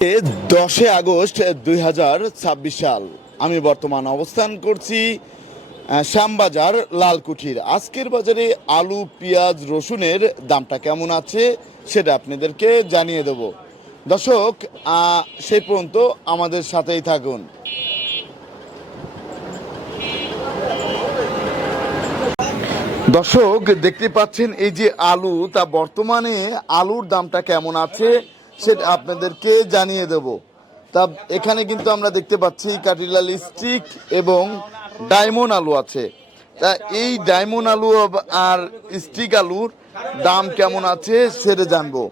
10 August 2026 সাল। আমি বর্তমান অবস্থান করছি শ্যামবাজার লালকুঠির। আজকের বাজারে আলু, পেঁয়াজ, রসুনের দামটা কেমন আছে সেটা আপনাদেরকে জানিয়ে দেব। দর্শক, সেই পর্যন্ত আমাদের সাথেই থাকুন। দর্শক, দেখতে পাচ্ছেন এই যে আলু, তা বর্তমানে আলুর দামটা কেমন আছে সেটা আপনাদেরকে জানিয়ে দেব। তা এখানে কিন্তু আমরা দেখতে পাচ্ছি কাটিলাল স্টিক এবং ডায়মন্ড আলু আছে। তা এই ডায়মন্ড আলু আর স্টিক আলুর দাম কেমন আছে সেটা জানবো।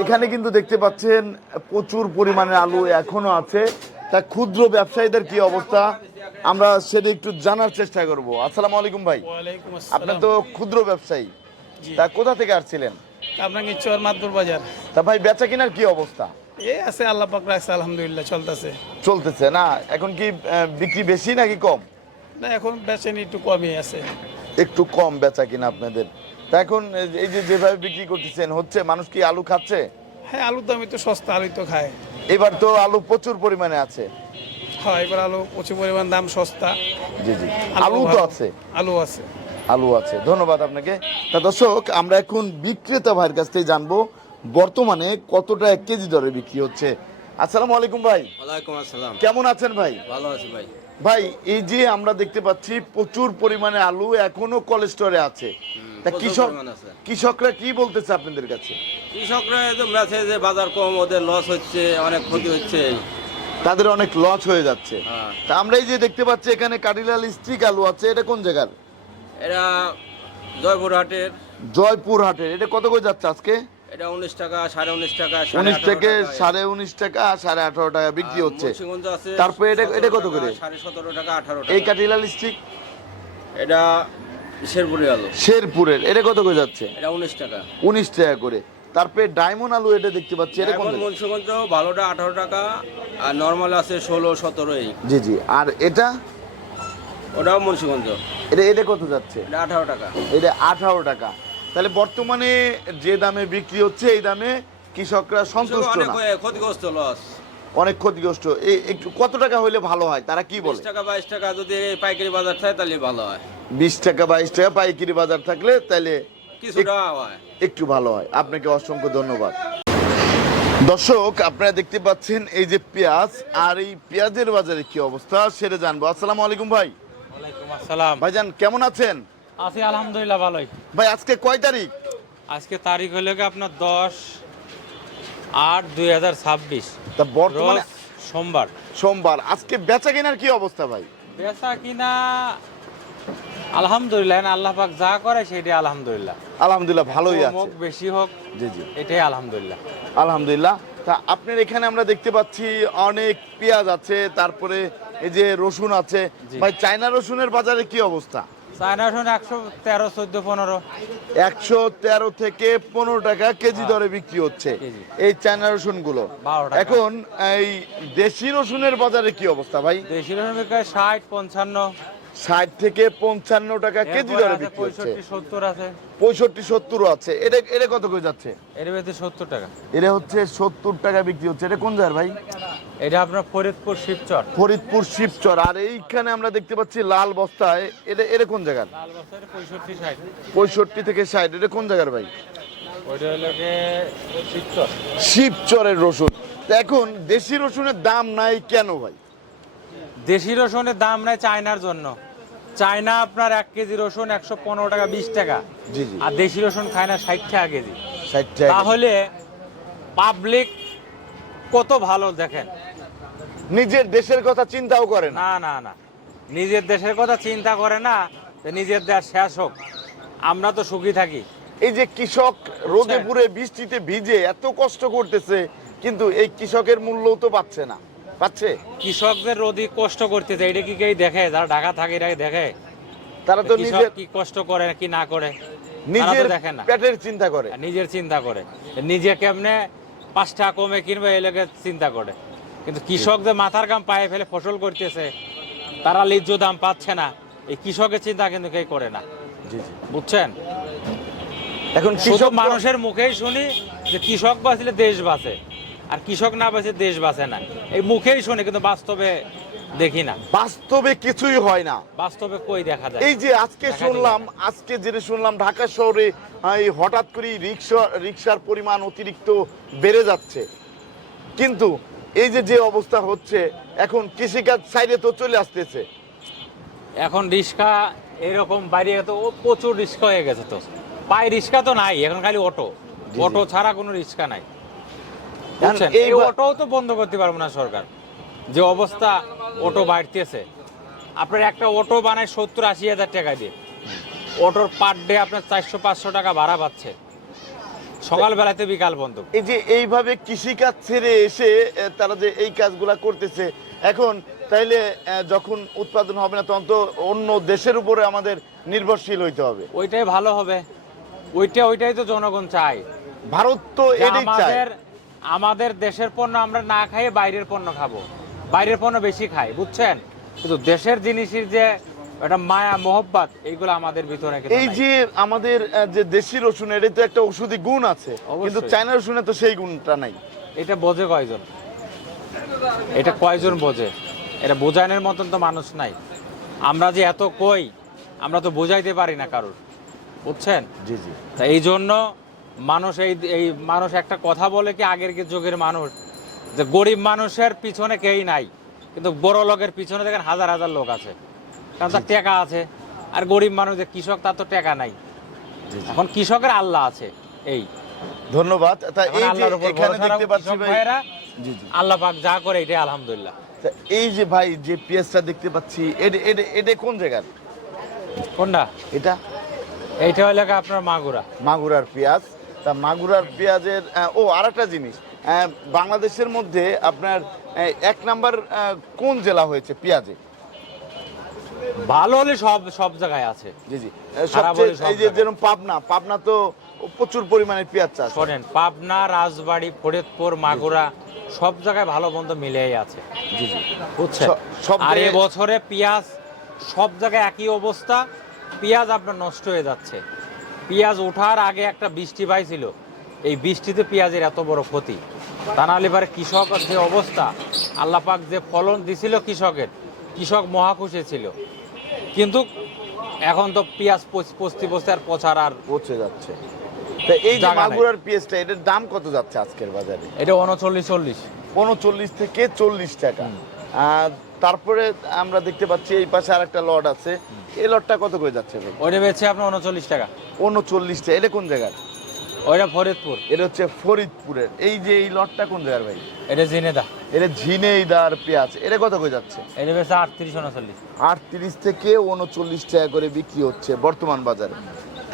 এখানে কিন্তু দেখতে পাচ্ছেন প্রচুর পরিমাণে আলু এখনো আছে। তা ক্ষুদ্র ব্যবসায়ীদের কি অবস্থা আমরা সেটা একটু জানার চেষ্টা করব। আসসালামু আলাইকুম ভাই। আপনার তো ক্ষুদ্র ব্যবসায়ী, তা কোথা থেকে আসছিলেন? আপনাকে চর মাদপুর বাজার। তা ভাই বেচা কিনার কি অবস্থা? এই আছে, আল্লাহ পাক রাখছে, আলহামদুলিল্লাহ চলতেছে না? এখন কি বিক্রি বেশি নাকি কম? না, এখন বেচেনি একটু কমই আছে। একটু কম বেচা কিনা আপনাদের। তা এখন এই যে যেভাবে বিক্রি করতেছেন, হচ্ছে মানুষ কি আলু খাচ্ছে? হ্যাঁ, আলুর দাম একটু সস্তা, আলু তো খায়। এবার তো আলু প্রচুর পরিমাণে আছে। হ্যাঁ, এবার আলু প্রচুর পরিমাণ, দাম সস্তা। জি জি, আলু তো আছে। আলু আছে। ধন্যবাদ আপনাকে। তা দর্শক, আমরা এখন বিক্রেতা ভাইয়ের কাছ থেকে জানবো বর্তমানে কতটা এক কেজি দরে বিক্রি হচ্ছে। আসসালামু আলাইকুম ভাই। ওয়ালাইকুম আসসালাম। কেমন আছেন ভাই? ভালো আছি ভাই। ভাই, এই যে আমরা দেখতে পাচ্ছি প্রচুর পরিমাণে আলু এখনো কোল্ড স্টোরে আছে, তা কৃষকরা কি বলতেছে আপনাদের কাছে? কৃষকরা তো মেসে যে বাজার কম, ওদের লস হচ্ছে, অনেক ক্ষতি হচ্ছে, তাদের অনেক লস হয়ে যাচ্ছে। হ্যাঁ। তা আমরা এই যে দেখতে পাচ্ছি এখানে কাটিলাল স্টিক আলু আছে, এটা কোন জায়গার? এরা জয়পুরহাটের। জয়পুরহাটের। এটা কত করে যাচ্ছে আজকে? এটা 19 টাকা, 19.5 টাকা, 19 থেকে 19.5 টাকা, 18.5 টাকা বিক্রি হচ্ছে। মুন্সিগঞ্জ আছে। তারপরে এটা কত করে? 17.5 টাকা, 18 টাকা। এই কাটিলাল স্টিক এটা শেরপুরের আলু। শেরপুরের। এটা কত করে যাচ্ছে? এটা 19 টাকা। 19 টাকা করে। তারপরে ডায়মন্ড আলু এটা দেখতে পাচ্ছি, এটা কোন? মুন্সিগঞ্জ ভালোটা 18 টাকা, আর নরমাল আছে 16-17 এই। জি জি। আর এটা? ওটাও মুন্সিগঞ্জ। এটা কত যাচ্ছে? এটা 18 টাকা। এটা 18 টাকা। তাহলে বর্তমানে যে দামে বিক্রি হচ্ছে এই দামে কৃষকরা সন্তুষ্ট না, ক্ষতিগ্রস্ত, লস, অনেক ক্ষতিগ্রস্ত। একটু কত টাকা হলে ভালো হয় তারা কি বলে? 20 টাকা 22 টাকা যদি পাইকারি বাজার থাকে তাহলে ভালো হয়। 20 টাকা 22 টাকা পাইকারি বাজার থাকলে তাহলে কিছুটা হয়, একটু ভালো হয়। আপনাকে অসংখ্য ধন্যবাদ। দর্শক, আপনারা দেখতে পাচ্ছেন এই যে পেঁয়াজ, আর এই পেঁয়াজের বাজারে কি অবস্থা সেটা জানবো। আসসালামু আলাইকুম ভাই। ওয়ালাইকুম আসসালাম। ভাইজান কেমন আছেন? আছি আলহামদুলিল্লাহ, ভালোই। ভাই আজকে কয় তারিখ? আজকে তারিখ হলো কি আপনার 10/8/2026। তা বর্তমানে সোমবার। আজকে বেচা কেনার কি অবস্থা ভাই? বেচা কিনা আলহামদুলিল্লাহ, আল্লাহ পাক যা করে সেটাই আলহামদুলিল্লাহ। আলহামদুলিল্লাহ ভালোই আছে। হোক বেশি হোক, জি জি, এটাই আলহামদুলিল্লাহ। আলহামদুলিল্লাহ। তা আপনার এখানে আমরা দেখতে পাচ্ছি অনেক পেঁয়াজ আছে, তারপরে এই যে রসুন আছে। ভাই চায়না রসুনের বাজারে কি অবস্থা? চায়না রসুন 113, 14, 15। 113 থেকে 15 টাকা কেজি দরে বিক্রি হচ্ছে এই চায়না রসুন গুলো। এখন এই দেশি রসুনের বাজারে কি অবস্থা ভাই? দেশি রসুন 60, 55। 60 থেকে 55 টাকা কেজি দরে বিক্রি হচ্ছে। 65, 70 আছে। 65, 70 আছে। এটা কত করে যাচ্ছে? এর ভেতরে 70 টাকা। এটা হচ্ছে 70 টাকা বিক্রি হচ্ছে। এটা কোন জায়গার ভাই? এটা আপনার ফরিদপুর শিবচর। ফরিদপুর শিবচর। আর এইখানে আমরা দেখতে পাচ্ছি লাল বস্তায়, এটা কোন জায়গার? লাল বস্তায় 65, 60। 65 থেকে 60। এটা কোন জায়গার ভাই? ওইটা হলো শিবচর। শিবচরের রসুন। এখন দেশি রসুনের দাম নাই কেন ভাই? দেশি রসুনের দাম নাই চায়নার জন্য। চায়না আপনার 1 কেজি রসুন 115 টাকা, 20 টাকা। জি জি। আর দেশি রসুন খায় না 60 টাকা কেজি। 60 টাকা। তাহলে পাবলিক কত ভালো দেখেন, নিজের দেশের কথা চিন্তাও করে না। না না না, নিজের দেশের কথা চিন্তা করে না, নিজের দেশ শেষ হোক, আমরা তো সুখী থাকি। এই যে কৃষক রোদে পুড়ে বৃষ্টিতে ভিজে এত কষ্ট করতেছে, কিন্তু এই কৃষকের মূল্য তো পাচ্ছে না। পাচ্ছে? কৃষকদের রোদে কষ্ট করতেছে, এটা কি কেউ দেখে? যারা ঢাকা থাকে এটাকে দেখে? তারা তো নিজের কি কষ্ট করে কি না করে নিজের দেখে না, পেটের চিন্তা করে, নিজের চিন্তা করে। নিজে কেমনে 5 টাকা কমে কিনবে এই লোকের চিন্তা করে। কিন্তু কৃষক যে মাথার ঘাম পায়ে ফেলে ফসল করতেছে, তারা ন্যায্য দাম পাচ্ছে না, এই কৃষকের চিন্তা কিন্তু কেউ করে না। জি জি, বুঝছেন? এখন কৃষক মানুষের মুখেই শুনি যে কৃষক বাঁচলে দেশ বাঁচে, আর কৃষক না বাঁচে দেশ বাঁচে না, এই মুখেই শুনে কিন্তু বাস্তবে দেখি না, বাস্তবে কিছুই হয় না। বাস্তবে কই দেখা যায়। এই যে আজকে যেটা শুনলাম ঢাকা শহরে এই হঠাৎ করে রিক্সার পরিমাণ অতিরিক্ত বেড়ে যাচ্ছে, কিন্তু এই যে অবস্থা হচ্ছে এখন কৃষিকাজ সাইডে তো চলে আসতেছে। এখন রিক্সা এরকম বাইরে তো প্রচুর রিক্সা হয়ে গেছে, তো পাই রিক্সা তো নাই এখন, খালি অটো, অটো ছাড়া কোনো রিক্সা নাই। বুঝছেন, এই অটোও তো বন্ধ করতে পারবো না সরকার, যে অবস্থা অটো বাড়তেছে। আপনার একটা অটো বানায় 70-80 হাজার টাকা দিয়ে, অটোর পার ডে আপনার 400-500 টাকা ভাড়া পাচ্ছে, সকালবেলাতে বিকাল বন্ধ। এই যে এইভাবে কৃষিকাজ ছেড়ে এসে তারা যে এই কাজগুলা করতেছে এখন, তাইলে যখন উৎপাদন হবে না তখন তো অন্য দেশের উপরে আমাদের নির্ভরশীল হইতে হবে। ওইটাই ভালো হবে, ওইটাই তো জনগণ চায়। ভারত তো যে এটাই চায়। আমাদের দেশের পণ্য আমরা না খাইয়ে বাইরের পণ্য খাবো, বাইরের পণ্য বেশি খাই, বুঝছেন, কিন্তু দেশের জিনিসের যে একটা মায়া মহব্বত, এইগুলো আমাদের ভিতরে কিন্তু এই নাই। যে আমাদের যে দেশি রসুন, এটা তো একটা ঔষধি গুণ আছে, কিন্তু অবশ্যই। চায়না রসুনে তো সেই গুণটা নাই। এটা বোঝে কয়জন, এটা কয়জন বোঝে? এটা বোঝানোর মতন তো মানুষ নাই। আমরা যে এত কই, আমরা তো বোঝাইতে পারি না কারোর, বুঝছেন। জি জি। তা এই জন্য মানুষ এই মানুষ একটা কথা বলে কি, আগের যুগের মানুষ, যে গরিব মানুষের পিছনে কেই নাই, কিন্তু বড় লোকের পিছনে দেখেন হাজার হাজার লোক আছে, কারণ তার টাকা আছে। আর গরিব মানুষ যে কৃষক, তার তো টাকা নাই। এখন কৃষকের আল্লাহ আছে। এই ধন্যবাদ। তা এখন এই যে আল্লাহর উপর এখানে ভরসা দেখতে রাখো, পাচ্ছি কৃষক ভাই, ভাইয়েরা, জি জি, আল্লাহ পাক যা করে এটাই আলহামদুলিল্লাহ। তা এই যে ভাই যে পেঁয়াজটা দেখতে পাচ্ছি, এটা কোন জায়গার? কোনটা? এটা এইটা হলো গিয়ে আপনার মাগুরা। মাগুরার পেঁয়াজ। তা মাগুরার পেঁয়াজের আরেকটা জিনিস, বাংলাদেশের মধ্যে আপনার 1 নাম্বার কোন জেলা হয়েছে পেঁয়াজে? ভালো হলে সব জায়গায় আছে। জি জি। খারাপ সবচেয়ে হলে সব এই যে জায়গায়। যেরকম পাবনা তো প্রচুর পরিমাণে পেঁয়াজ চাষ হয়। শোনেন, পাবনা, রাজবাড়ী, ফরিদপুর, মাগুরা সব জায়গায় ভালো মন্দ মিলেই আছে, জি জি। বুঝছেন। সব আর জায়গায়- এবছরে পেঁয়াজ সব জায়গায় একই অবস্থা, পেঁয়াজ আপনার নষ্ট হয়ে যাচ্ছে। পেঁয়াজ ওঠার আগে একটা বৃষ্টি পাইছিল, এই বৃষ্টিতে পেঁয়াজের এত বড় ক্ষতি। তা নাহলে এবারে কৃষকের যে অবস্থা, আল্লাহ পাক যে ফলন দিছিল কৃষক মহা খুশি ছিল। কিন্তু এখন তো পেঁয়াজ পচতে আর পচার আর পচে যাচ্ছে। তা এই যে জায়গা নাই। মাগুরার পেঁয়াজটা, এটার দাম কত যাচ্ছে আজকের বাজারে? এটা 39-40। 39 থেকে 40 টাকা। আর তারপরে আমরা দেখতে পাচ্ছি এই পাশে আরেকটা লট আছে, এই লটটা কত করে যাচ্ছে ভাই? ওইটা বেচছে আপনার 39 টাকা। 39 টাকা। এটা কোন জায়গার? ওইটা ফরিদপুর। এটা হচ্ছে ফরিদপুরের। এই যে এই লটটা কোন জায়গার ভাই? এটা জিনেদা। এটা ঝিনেইদার পেঁয়াজ। এটা কত করে যাচ্ছে? এটা বেচছে 38-39। 38 থেকে 39 টাকা করে বিক্রি হচ্ছে বর্তমান বাজারে।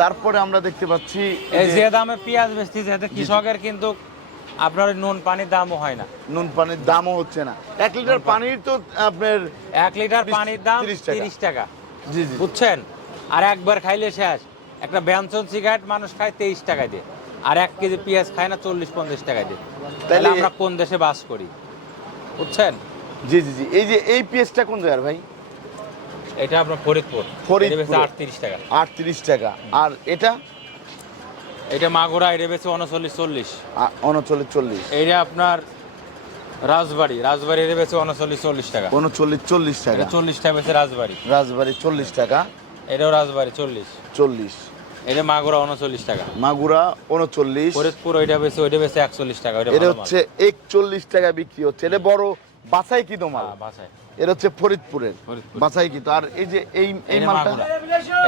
তারপরে আমরা দেখতে পাচ্ছি এই যে দামে পেঁয়াজ বেচতেছে, এতে কৃষকের কিন্তু আপনার ওই নুন পানির দামও হয় না। নুন পানির দামও হচ্ছে না। 1 লিটার পানির তো আপনার 1 লিটার পানির দাম 30 টাকা, জি জি। বুঝছেন। আর একবার খাইলে শেষ। একটা ব্যঞ্জন সিগারেট মানুষ খায় 23 টাকা দিয়ে, আর 1 কেজি পেঁয়াজ খায় না 40-50 টাকা দিয়ে। তাহলে আমরা কোন দেশে বাস করি, বুঝছেন। জি জি জি। এই যে এই পেঁয়াজটা কোন জায়গার ভাই? এটা আপনার ফরিদপুর। এটা বেচছে 38 টাকা। 38 টাকা। আর এটা এটা মাগুরা, এটা বেচছে 39-40। 39-40। এইটা আপনার রাজবাড়ি এটা বেচছে 39-40 টাকা। 39-40 টাকা। এটা 40 টাকা বেচছে রাজবাড়ি। রাজবাড়ি 40 টাকা। এটাও রাজবাড়ি 40। এটা মাগুরা 39 টাকা। মাগুরা 39। ফরিদপুর ওইটা বেচে 41 টাকা। এটা হচ্ছে 41 টাকা বিক্রি হচ্ছে। এটা বড় বাছাই কি তোমার? বাসায় এটা হচ্ছে ফরিদপুরের বাছাই কি। আর এই যে এই মালটা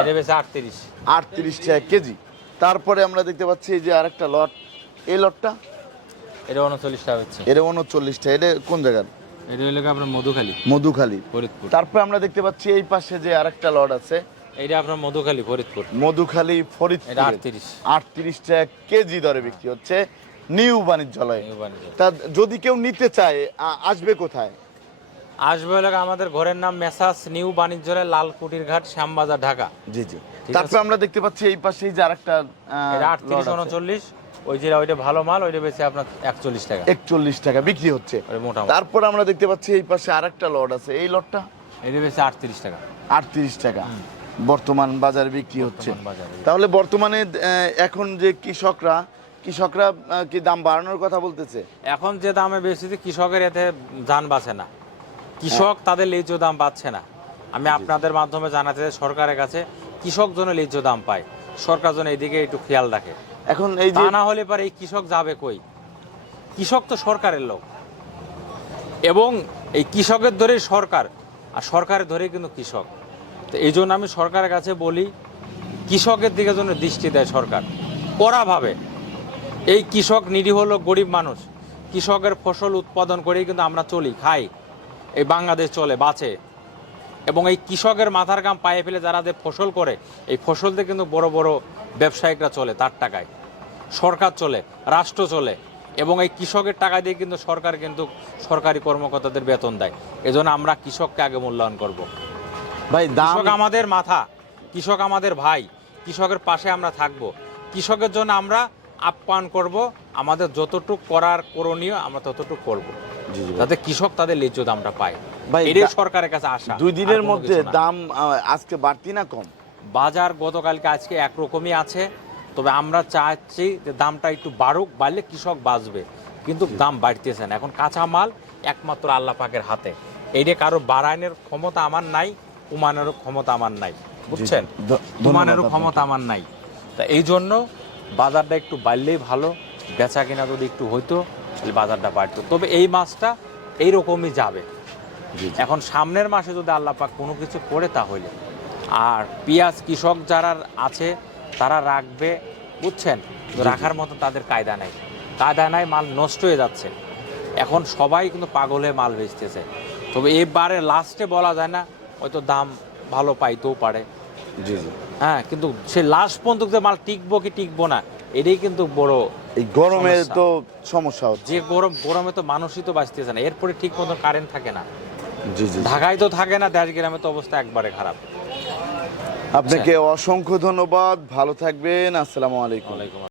এটা বেচে 38 টাকা কেজি। তারপরে আমরা দেখতে পাচ্ছি এই যে আরেকটা লট, এই লটটা এটা 39 টাকা বেচছে। এটা 39 টাকা। এটা কোন জায়গার? এটা হলো আপনার মধুখালী মধুখালী, ফরিদপুর। তারপরে আমরা দেখতে পাচ্ছি এই পাশে যে আরেকটা লট আছে, এটা আপনার মধুখালী ফরিদপুর। মধুখালী ফরিদপুর। এটা 38 টাকা কেজি দরে বিক্রি হচ্ছে নিউ বাণিজ্যালয়ে। নিউ বাণিজ্যালয়। তা যদি কেউ নিতে চায় আসবে কোথায়? আসবে হলো আমাদের ঘরের নাম মেসাস নিউ বাণিজ্যালয়, লালকুটির ঘাট, শ্যামবাজার, ঢাকা। জি জি। ঠিক তারপরে আছে। আমরা দেখতে পাচ্ছি এই পাশে যে আরেকটা এটা লট আছে। 38-39। ওইটা ভালো মাল, ওইটা বেচে আপনার 41 টাকা। 41 টাকা বিক্রি হচ্ছে। ওই মোটা মাল। তারপর আমরা দেখতে পাচ্ছি এই পাশে আরেকটা লট আছে, এই লটটা এটা বেচে 38 টাকা 38 টাকা বর্তমান বাজারে বিক্রি হচ্ছে। বর্তমান বাজারে। তাহলে বর্তমানে এখন যে কৃষকরা কৃষকরা কি দাম বাড়ানোর কথা বলতেছে? এখন যে দামে বেশিতে কৃষকের এতে যান বাঁচে না, কৃষক তাদের ন্যায্য দাম পাচ্ছে না। আমি আপনাদের মাধ্যমে জানাতে চাই সরকারের কাছে, কৃষক যেন ন্যায্য দাম পায়, সরকার যেন এদিকে একটু খেয়াল রাখে। এখন এই যে তা না হলে পরে এই কৃষক যাবে কই? কৃষক তো সরকারের লোক, এবং এই কৃষকের ধরেই সরকার, আর সরকারের ধরেই কিন্তু কৃষক। তো এই জন্য আমি সরকারের কাছে বলি, কৃষকের দিকে যেন দৃষ্টি দেয় সরকার কড়াভাবে। এই কৃষক নিরীহ লোক, গরিব মানুষ, কৃষকের ফসল উৎপাদন করেই কিন্তু আমরা চলি, খাই, এই বাংলাদেশ চলে, বাঁচে। এবং এই কৃষকের মাথার ঘাম পায়ে ফেলে যারা যে ফসল করে, এই ফসল দিয়ে কিন্তু বড় বড় ব্যবসায়িকরা চলে, তার টাকায় সরকার চলে, রাষ্ট্র চলে। এবং এই কৃষকের টাকা দিয়ে কিন্তু সরকার কিন্তু সরকারি কর্মকর্তাদের বেতন দেয়। এজন্য আমরা কৃষককে আগে মূল্যায়ন করব। ভাই দাম কৃষক আমাদের মাথা, কৃষক আমাদের ভাই, কৃষকের পাশে আমরা থাকব, কৃষকের জন্য আমরা আপ্যায়ন করব, আমাদের যতটুকু করার করণীয় আমরা ততটুকু করব, জি, জি ভাই। যাতে কৃষক তাদের ন্যায্য দামটা পায়। ভাই, এটাই সরকারের কাছে আশা। 2 দিনের আর কোনো মধ্যে কিছু না। দাম আজকে বাড়তি না কম? বাজার গতকালকে আজকে একরকমই আছে, তবে আমরা চাচ্ছি যে দামটা একটু বাড়ুক, বাড়লে কৃষক বাঁচবে, কিন্তু দাম বাড়তেছে না। এখন কাঁচা মাল একমাত্র আল্লাহ পাকের হাতে, এইটা কারো বাড়ানোর ক্ষমতা আমার নাই, কমানোরও ক্ষমতা আমার নাই, বুঝছেন? কমানোরও ক্ষমতা আমার নাই। তা এই জন্য বাজারটা একটু বাড়লেই ভালো, বেচা কিনা যদি একটু হইতো তাহলে বাজারটা বাড়তো। তবে এই মাসটা এইরকমই যাবে। এখন সামনের মাসে যদি আল্লাহ পাক কোনো কিছু করে তাহলে, আর পেঁয়াজ কৃষক যারা আছে তারা রাখবে, বুঝছেন? রাখার মতো তাদের কায়দা নাই, মাল নষ্ট হয়ে যাচ্ছে। এখন সবাই কিন্তু পাগল হয়ে মাল বেচতেছে। তবে এবারে লাস্টে বলা যায় না, হয়তো দাম ভালো পাইতেও পারে, জি জি। হ্যাঁ, কিন্তু সে লাস্ট পর্যন্ত যে মাল টিকবো কি টিকবো না, এটাই কিন্তু বড় এই গরমে সমস্যা। তো সমস্যা হচ্ছে। যে গরমে তো মানুষই তো বাঁচতেছে না, এরপরে ঠিক মতো কারেন্ট থাকে না, জি জি। ঢাকায় তো থাকে না, দেশ গ্রামে তো অবস্থা একবারে খারাপ। আপনাকে অসংখ্য ধন্যবাদ, ভালো থাকবেন, আসসালামু আলাইকুম। ওয়ালাইকুম